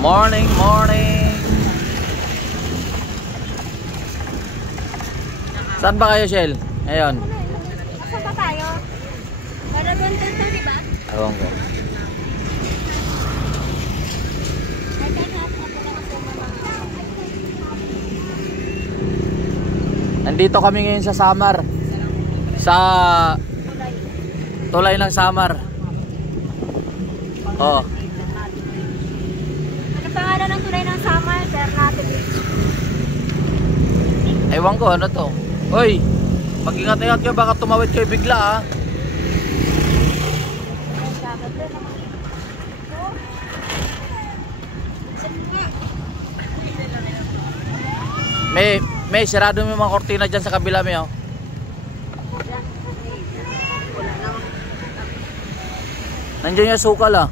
Morning, morning. Saan ba kayo, Shell? Ngayon. Saan ba tayo? Barabuntan to, di ba? Ewan ko. Nandito kami ngayon sa Samar. Sa tulay ng Samar. Oo. Ano pangalan ng tulay ng Samar? Ternate Beach. Ewan ko, ano to? Hoy, mag-ingat-ingat kayo, baka tumawid kayo bigla ah. May sarado mo yung mga kortina dyan sa kabila mo. Nandiyan yung sukal ah.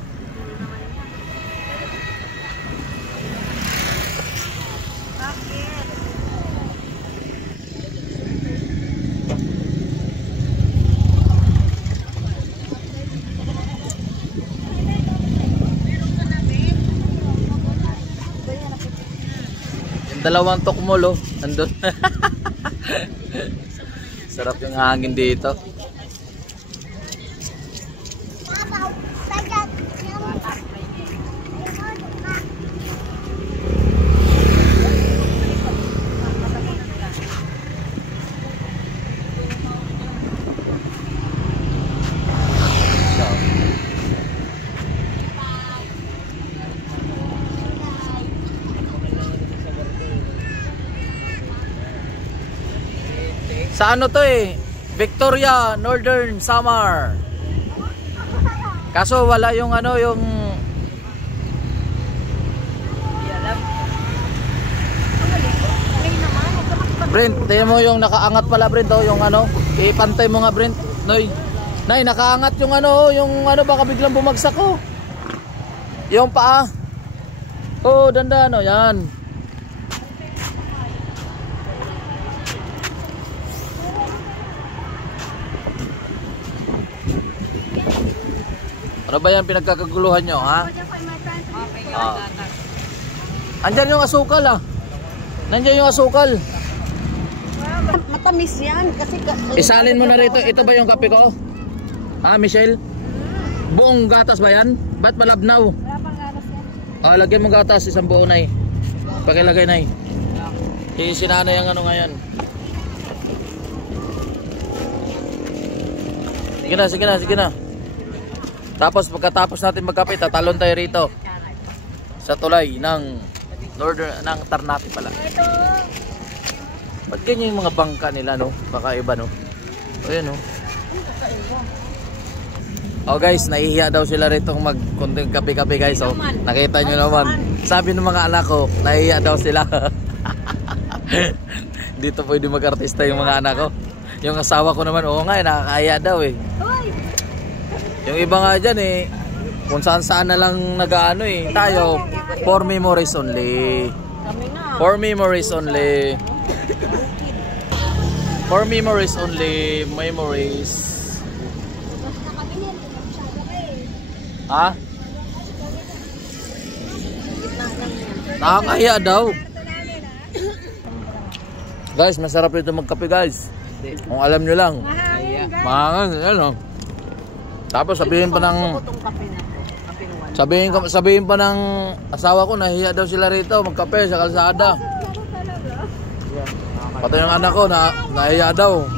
Dalawang tukmol oh, andun. Sarap yung hangin dito. Sa ano to eh? Victoria, Northern Samar. Kaso wala yung ano, yung Brent, tingnan mo yung nakaangat pala Brent oh, yung ano, ipantay mo nga Brent. Noy. Nay, nakaangat yung ano, baka biglang bumagsak oh. Yung paa. Oh, dandan oh, yan. Ano ba yan pinagkakaguluhan nyo, ha? Andyan yung asukal, ah. Nandiyan yung asukal. Matamis yan. Kasi isalin mo na rito. Ito ba yung kape ko? Ah, Michelle? Buong gatas ba yan? Ba't malabnaw? wala pang gatas yan. Ah, lagyan mo gatas, isang buo, Nay. Pakilagay, Nay. Isinanay ang ano ngayon. Sige na, sige na, sige na. Tapos pagkatapos natin magkape, tatalon tayo rito sa tulay ng Northern, ng Ternate pala. Ba't ganyan yung mga bangka nila, no? Kakaiba, no? O yan, no? Oh guys, nahihiya daw sila rito mag-kunting kape-kape guys. Oh, nakita nyo naman. Sabi ng mga anak ko, nahihiya daw sila. Dito pwede mag-artista yung mga anak ko. Yung asawa ko naman, oo nga, nakakahiya daw eh. Yung iba nga dyan eh, kung saan na lang nag-ano eh. Tayo, for memories only. For memories only. For memories only. Memories. Ha? Nakakahiya daw. Guys, masarap ito magkape guys. Kung alam nyo lang. Mahangin, ano. Tapos sabihin pa ng sabihin pa ng asawa ko, nahiya daw sila rito magkape sa kalsada. Pati yung anak ko nahiya daw.